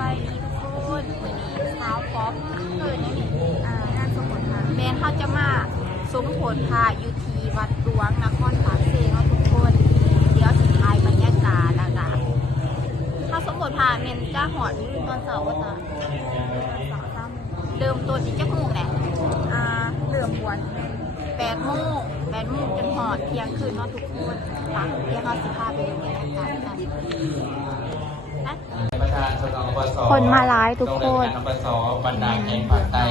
บายดีทุกคนวันนี้เช้าป๊อปเกิดในงานสมโภชแม่เขาจะมาสมโภชอยู่ที่วัดหลวงนครปากเซเนาะทุกคนเดี๋ยวสุดท้ายบรรยากาศนะคะถ้าสมโภชเมนจะหอดตอนเสาร์ว่าจะเริ่มต้นที่จะหูแหละเริ่มบวช8 โมงจนหอดเที่ยงคืนเนาะทุกคนหลังเที่ยงเขาสิพาไปดูบรรยากาศกันคนมาหลายทุกคนนปสบรรดาแห่งภาคใต้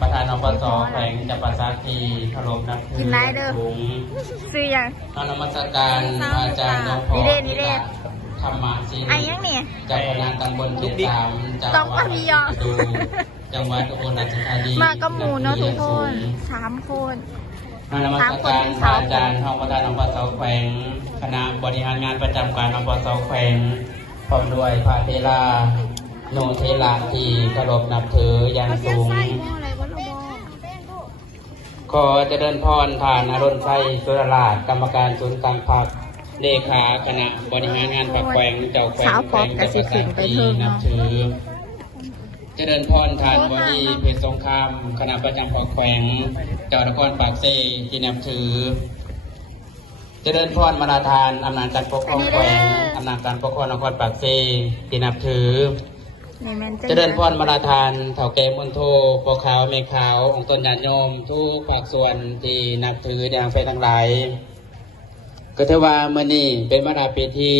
ประธานนปสแขวงจัปาสักทีถล่มนักกินไรเด้อซื้อยังนมัสการอาจารย์นพนี่เด้ธรรมศิริไอ้ยังเนี่ยเจ้าคณะตำบลเขต 3ต้องมาพี่ยอจังหวัดอุบลราชธานีมากับหมู่เนาะทุกคน3 คนนมัสการอาจารย์ห้องประธานนปสแขวงคณะบริหารงานประจำการนปสแขวงพร้อมด้วยพระเทราโนเทราที่เคารพนับถืออย่างสูงขอเจริญพรทานอรุณไฟสุรราชกรรมการศูนย์การพักเลขาคณะบริหารงานผักแขวงเจ้าแขวงจัปาสักที่นับถือเจริญพรทานบดีเพชรสงครามคณะประจำผักแขวงเจ้านครปากเซที่นับถือเจริญพรมาราทานอำนาจการปกครองแขวงอำนาจการปกครองนครปากเซที่นับถือเจริญพรมาราทานเถ่าแก่มุนโทปอขาวเมฆขาวองค์ตนญาติโยมทุกภาคส่วนที่นับถืออย่างแฟนทั้งหลายก็เทว่าเมื่อนี้เป็นมราปีที่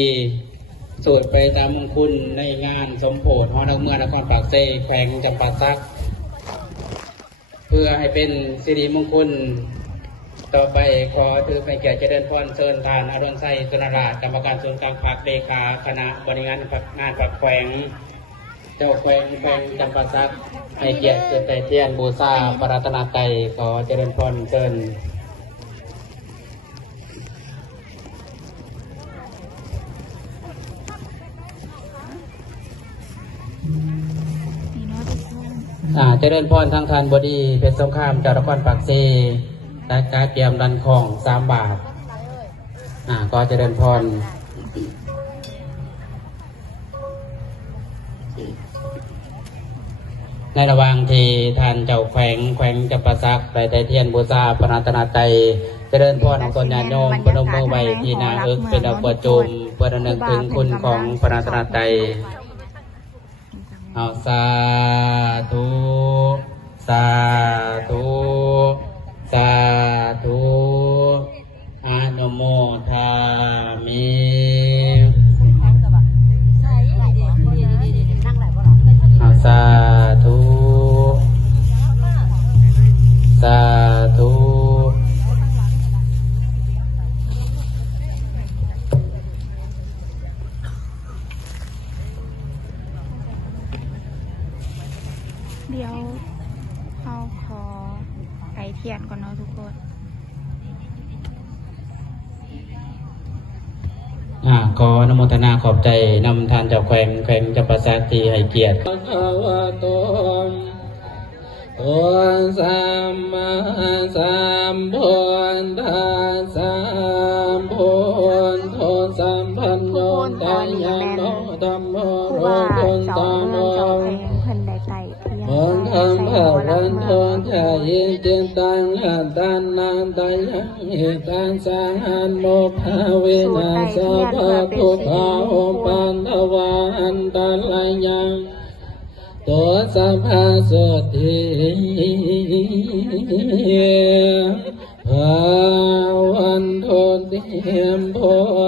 สวดไปตามมงคลในงานสมโภชฮอนักเมืองนครปากเซแขวงจัปาสักเพื่อให้เป็นสิริมงคลต่อไปขอถือเป็นเกียรติเจริญพรเชิญทานอรุณไซสุนราชกรรมการศูนย์กลางภาคเลขาคณะบริหารงานผักแขวงเจ้าแขวงจัปาสักให้เกียรติจุดแต่เทียนบูชาปรัตนาไตรขอเจริญพรเชิญเจริญพรทางทานบดีเพชรสงครามเจ้านครปากเซและการเตรียมดันของ3 บาทก็เจริญพรในระหว่างที่ท่านเจ้าแขวงจัปาสักไปแต่เทียนบูชาปรัตนาไตรเจริญพรของตนญาติโยมปนมมือไว้ที่นาเป็นดอกบัวจุ่มเพื่อระลึกถึงคุณของปรัตนาไตรเอาสาธุสาธุสาธุอนุโมทามิเอาสาธุสาธุเดี๋ยวเอาขอไปเทียนก่อนเนาะทุกคนขออนุโมทนาขอบใจนำทานเจ้าแขวงจัปาสักที่ให้เกียรติตัวสัมมาสัมพุทธัสสะพุทโธสัมปันโนตัญญโนธัมโมโรกุณตโนมนทำพระวันโทชายิจิตตังหัตตันนันตยังหิตังสังหันโมภาเวนัสสะภะทุกขาโอปันทวาอันตรายยังตัวสัพพะสุติภาวันโทติมโพ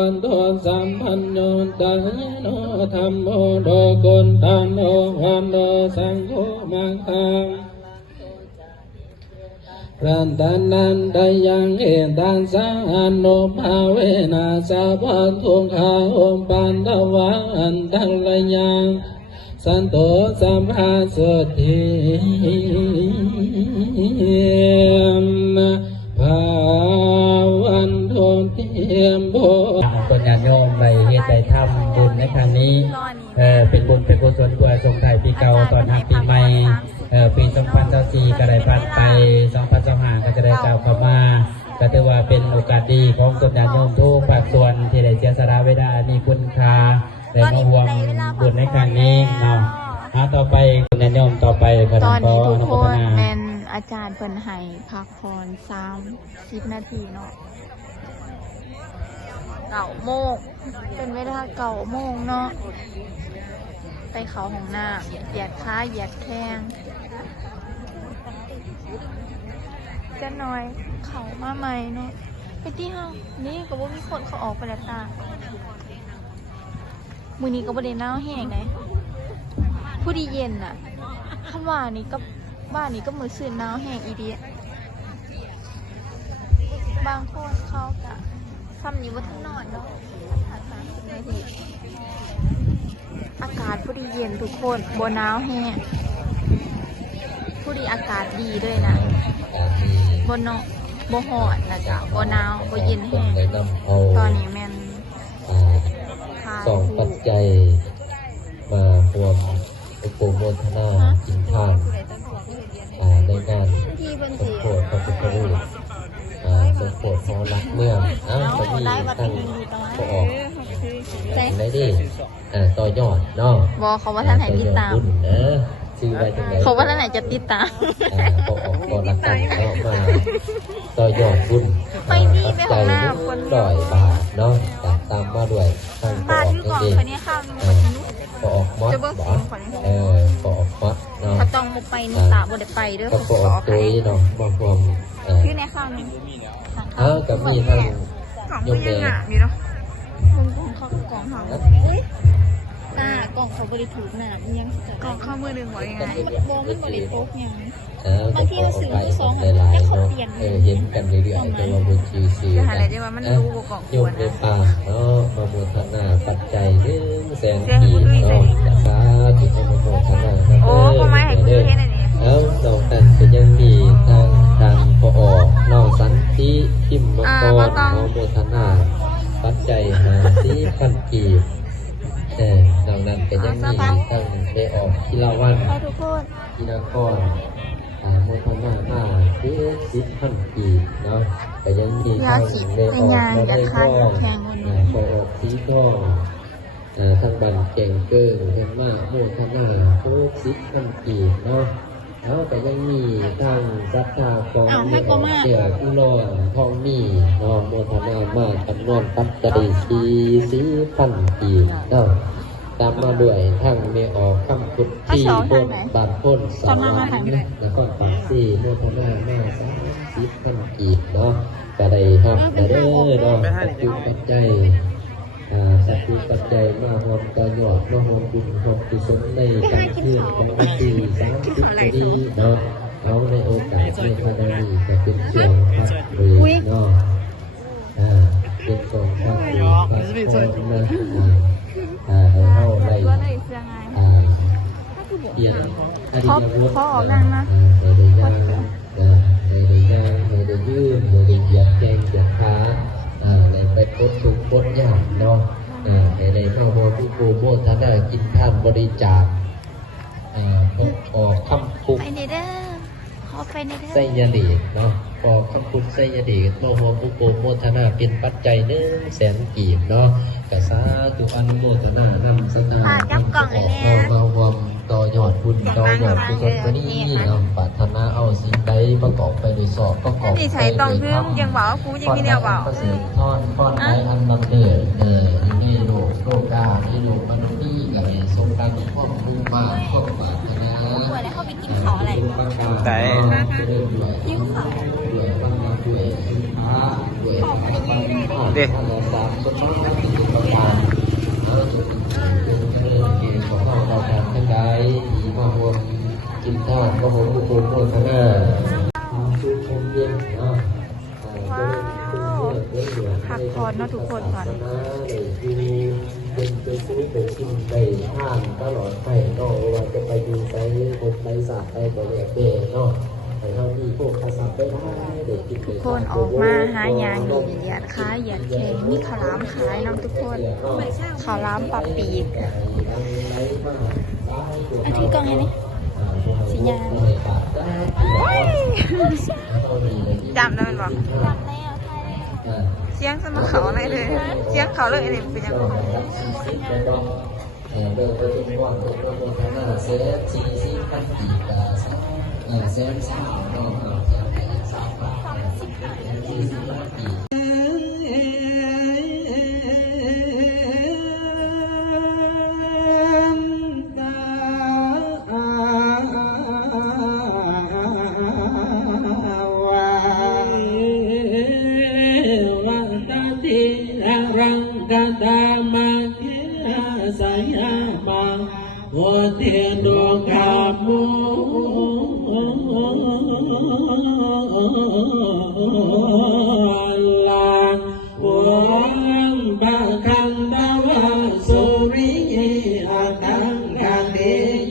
นโทสัมปันโนตัญญโนธัมโมโดกุณตัมโมวันโดสังโฆมังคังรันตันนันตยังเอตังสังอันโนภาเวนัสสะภะทุกขาโอปันทวาอันตรายยังสันโตสัมภาสุติภาวันโทติมโพคนญาติโยมไปเฮ็ดไปทำบุญในครั้งนี้เป็นบุญเป็นกุศลเพื่อส่งท้ายปีเก่าตอนรับปีใหม่ปี2024ก็ได้ผ่านไป2025ก็จะได้กล่าวเข้ามาก็ถือว่าเป็นโอกาสดีของคนญาติโยมทุกภาคส่วนที่ได้เสียสละเวลามีคุณค่าได้มาร่วมบุญในครั้งนี้เนาะ ไปคณะ ตอนนี้ทุก อ ค พัฒ น นา แมนอาจารย์เพิ่นให้พักผ่อน30 นาทีเนาะ9 โมงเป็นเวลา9 โมงเนาะไปเขาห้องน้ำเหยียดขาเหยียดแข้งจะหน่อยเขามาใหม่เนาะไปที่ห้องนี่ก็ว่ามีคนเขาออกไปแล้วตามือนี้ก็บ่ได้หนาวแห้งเลยผู้ดีเย็นน่ะคำว่านี่ก็บ้านนี้ก็มือสื่นหนาวแห้งอีเดียบางคนเขากะทำอยู่ว่าท่านนอนเนาะ30 นาทีอากาศผู้ดีเย็นทุกคนบ่หนาวแห้งผู้ดีอากาศดีด้วยนะบ่เนาะบ่ฮ้อนนะจ๊ะบ่หนาวบ่เย็นแห้งตอนนี้แม่น สองปัจจัยมาร่วมอุปโภคนากินทานในงานสมโภชพระพุทธรูปสมโภชพอรักเมืองก็มีตั้งก็ออกไหนดิต่อยอดเนาะ บ่เขาว่าท่านไหนติดตาม บุญนะชื่อไว้ตรงไหน เขาว่าท่านไหนจะติดตาม ก็ออกก็รักกันเนาะมาต่อยอดบุญ ไปนี่ไปข้างหน้าคน 100 บาทเนาะตามมาด้วยตั้งก็ บ้า อน อก ที่กล่อง เอง คนนี้ข้าวนึง ก็ออกมอด จะเบิ่ง บ่ ของคนนี้ ก็ออกมอดเนาะ เขาต้องบ่ไปนุตาบ่ได้ไปเด้อ ก็ เขา อ ข อ อก ตัวนี้เนาะมาความ ชื่อในข้าวนึง กับมีทาง กล่องก็ยังหนาอยู่เนาะมึงเขากล่องเขาเฮ้ยตากล่องเขาบริถูกน่ะยังกล่องข้าวมือหนึ่งบ่ยังไงมันบริโภคยัง บางทีเราซื้อมือสอง หลาย แล้วเขา เนาะ เปลี่ยน เห็นกันเรื่อยๆแต่ว่าบุญชื่อซื้อ จะหาอะไรได้ว่ามันรู้บ่กล่อง โย คว ม ร ใน นะ ป่าเนาะมาโมทนาปัจจัย100,000 กีบเนาะสาธุมาโมทนา โอ้พ่อไม้ให้คุณเทศอันนี้ แล้วนอกนั้นก็ยังมีทางพอน้องสันติพิมพ์มกรน้องโมทนาปัจจัย50,000 กีบนอกนั้นก็ยังมีทางได้ออกกีฬาวัน ให้ทุกคน กีฬากรโมทนามา10,000 กีบเนาะก็ยังมีทางได้ออกมาได้ก็ไปออกสีก็ทางบันเก่งเกินเห็นมากโมทนา60,000 กีบเนาะแล้วแต่ยังมีตั้งศรัทธาของเสียกุลอนทองมีน้อมโมทนามาจำนวนปัจจัย40,000 กีบเนาะตามมาด้วยทั้งเมออกคำพุทธที่บนบาทพ้นสวรรค์แล้วก็ปากซี่โมทนามา30,000 กีบเนาะก็ได้ครับเด้อเนาะปัจจุปัจจัยสัตว์ปัจจัยมาหอมต่อยอดมาหอมบุญหอมกุศลในการเพื่อนของวันที่30 ปีเนาะเอาในโอกาสในคณะนี้จะเป็นเชียงพักหรือเนาะเป็นกองพักหรือพักคนนะให้เข้าในเพียงให้ได้ย่างให้ได้ยืนให้ได้เหยียดแข้งเหยียดขาในไปพดทุกพดยากเนาะในเข้าโมทุกโกโมทนากินท่านบริจาคออกคำพุก ไปในเด้อขอไปในเด้อ ไสยเดชเนาะออกคำพุกไสยเดชโมโหทุกโกโมทนาเป็นปัจจัย100,000 กีบเนาะกษาตุอนุโมทนานำสตางค์มาหวมต่อยอดบุญต่อยอดกุศลตัวนี้เนาะปรารถนาเอาสิ่งใดประกอบไปโดยสอบประกอบไป นี่ใช้ต้องพึ่งยังบอกว่ากูยังมีแนวบอก ทอดไปอันบังเกิดในโลกาที่โลกมนุษย์นี่กับสมการควบคุมมาควบปรารถนา ควรได้เข้าไปกินเขาอะไร แต่ ยิ้มเขา ด้วยปัญญาด้วยพระด้วยเด็กสามสมบัติประการของเราทำทั้งใดที่มาหวมกินทอดก็หวมบุคคลโมทนาชูชมเย็นเนาะ พักผ่อนเนาะทุกคนก่อน เป็นซื้อเป็นกินไปท่านตลอดไปเนาะว่าจะไปดูไปพบไปสาไปก็เรียกเด็เนาะแต่เรามีพวกภาษาไปได้เด็กกิน ทุกคนออกมาหายางเหยียดขาเหยียดแขงมีข้าวหลามขายเนาะทุกคนข้าวหลามปลาปีกอันที่กล่องไงนี่สัญญาณจำได้ไหมบอกเสียงสมเขาอะไรเลยเสียงเขาเลยอะไรเป็นยังไง เริ่มประชุมว่างตัวประมวลพัฒนาเซฟ40,000 กีบเซฟ3น้องเอาจะไป3 บาท40,000 กีบกตามาเขียสายามาโอเทียนดวงกาบูลาวันบาคันดาวาสุริอาตังกาเต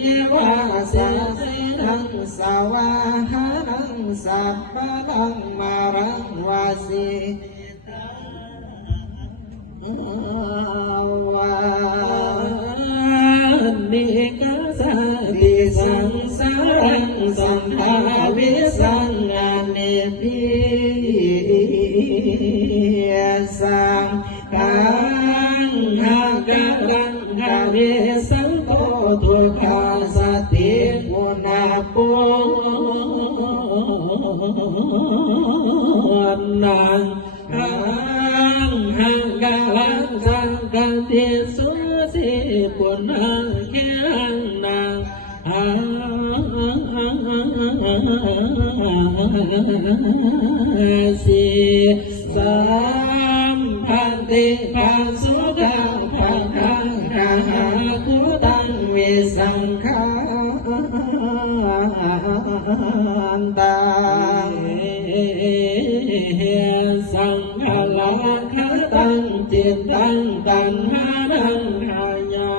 ยวาเสสิรังสวาหารังสัพพะรังมารังวาสีนิกาสติสังสารังสัมภาวิสังอานิพิสังกังหากาลังหาริสังโตทุกขาสติปุนาปุนังหังกาลังสังกัติสุสิปุนังเกียงนางสีสัมพันติปัสสุขังพังคังหาคุตังวิสังขาตังสังฆลาคตังจิตตังตัณหารังหายา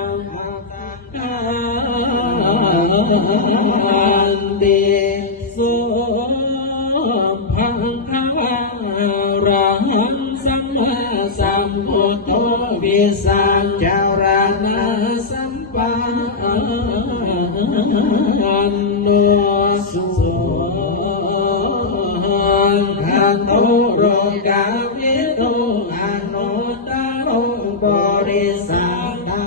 อันติสุพังคารหังสัมมาสัมพุทโธวิสังจารณะสัมปันโนสุขันโตโรกาวิโตอนุตตโรบริสัทธา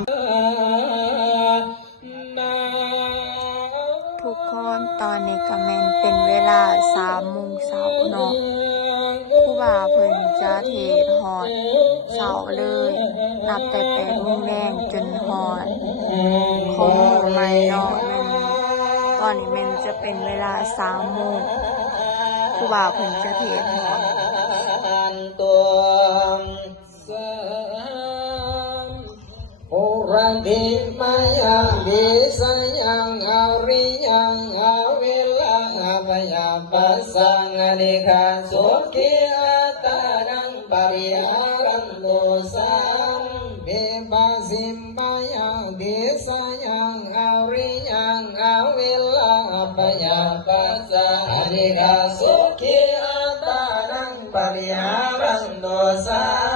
ทุกคนตอนนี้ก็แม่นเป็นเวลา3 โมงเช้าเนาะครูบาเพิ่นจะเทศน์ฮอดเช้าเลยนับแต่8 โมงแดงจนฮอดคงมื้อใหม่เนาะแม่นตอนนี้แม่นจะเป็นเวลา3 โมงครูบาเพิ่นจะเทศน์ฮอดโอรังติมายังดิสยังอาริยังอาเวลังอาภยาปัสสังอนิคาสุขีอัตตานังปริหารันโตสัมเบปัสสิมมายังดิสยังอาริยังอาเวลังอาภยาปัสสังอนิคาสุขีอัตตานังปริหารันโตสัม